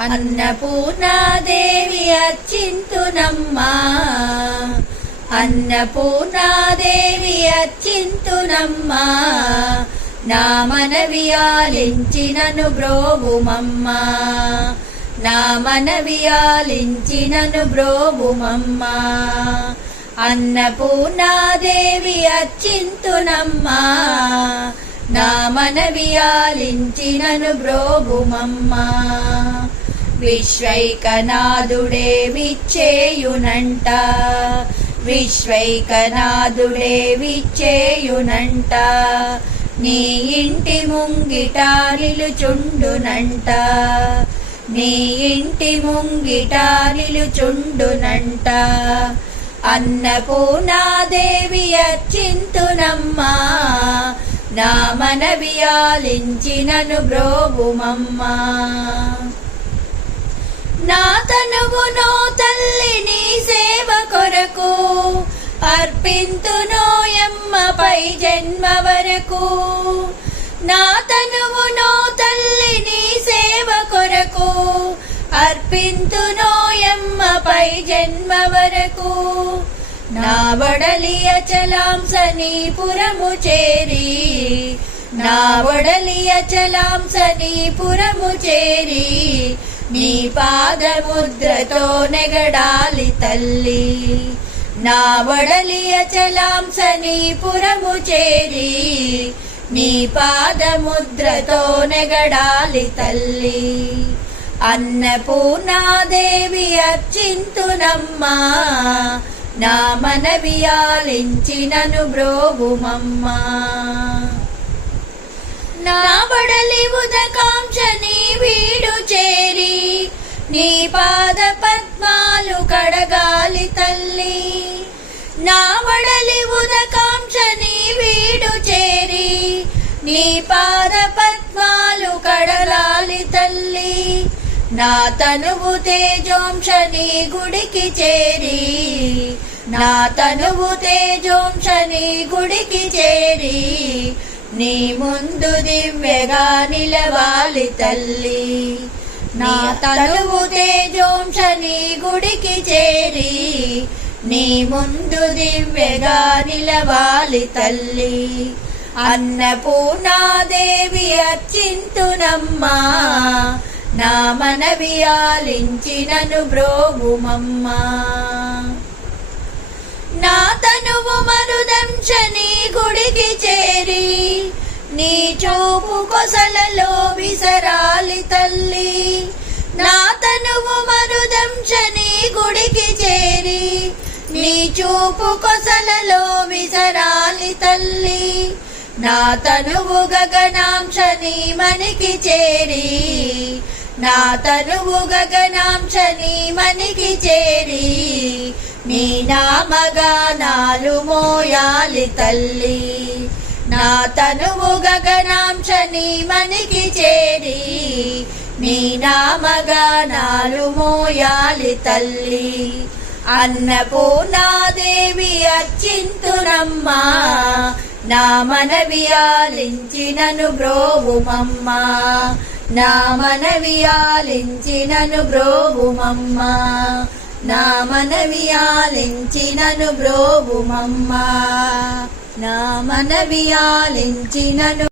అన్నపూర్ణాదేవి అర్చింతునమ్మా, అన్నపూర్ణాదేవి అర్చింతునమ్మా, నా మనవి ఆలించినను బ్రోవుమమ్మా, నా మనవి ఆలించినను బ్రోవుమమ్మా. అన్నపూర్ణాదేవి అర్చింతునమ్మా, నా మనవి ఆలించినను బ్రోవుమమ్మా. విశ్వైకనాథుడే విచ్చేయునంట, విశ్వైకనాథుడే విచ్చేయునంట, నీ ఇంటి ముంగిట నిలుచుండునంట, నీ ఇంటి ముంగిట నిలుచుండునంట. అన్నపూర్ణాదేవి అర్చింతునమ్మా, నా మనవి ఆలించినను బ్రోవుమమ్మా. నా తనువునో తల్లి నీ సేవ కొరకు అర్పింతునోయమ్మ పై జన్మ వరకు, నా తనువునో తల్లి నీ సేవ కొరకు అర్పింతునోయమ్మ పై జన్మ వరకు. నా వడలి అచలాంసనీపురము చేరి, నా వడలి అచలాంసనీపురము చేరి, నీ పాదముద్రతో నెగడాలి తల్లి, నా వడలి అచలాంసనీపురము చేరి, నీ పాదముద్రతో నెగడాలి తల్లి. అన్నపూర్ణాదేవి అర్చింతునమ్మా, నా మనవి ఆలించినను బ్రోవుమమ్మా. నా వడలి ఉదకాంక్ష నీ వీడు చేరి, నీ పాద పద్మాలు కడగాలి తల్లి, నా వడలి ఉదకాంక్ష నీ వీడు చేరి, నీ పాద పద్మాలు కడగాలి తల్లి. నా తనువు తేజోంశ నీ గుడికి చేరి, నా తనువు తేజోంశ నీ గుడికి చేరి, నీ ముందు దివ్యగా నిలవాలి తల్లి, నా తనువు తేజోంశ నీ గుడికి చేరి, నీ ముందు దివ్యగా నిలవాలి తల్లి. అన్నపూర్ణాదేవి అర్చింతునమ్మా, నా మనవి ఆలించినను బ్రోవుమమ్మా. నా తనువు మరుదంశ నీ గుడికి చేరి, నీ చూపు కొసలలో విసరాలి తల్లి, నా తనువు మరుదంశ నీ గుడికి చేరి, నీ చూపు కొసలలో విసరాలి తల్లి. నా తనువు గగనాంశ నీ మనికి చేరి, నా తనువు గగనాంశ నీ మనికి చేరి, నీ నామగానాలు మోయాలి తల్లి, నా తనువు గగనాంశ నీ మనికి చేరి, నీ నామగానాలు మోయాలి తల్లి. అన్నపూర్ణాదేవి అర్చింతునమ్మా, నా మనవి ఆలించినను బ్రోవుమమ్మా, నా మనవి ఆలించినను బ్రోవుమమ్మా, నా మనవి ఆలించినను బ్రోవుమమ్మా, నా మనవి ఆలించినను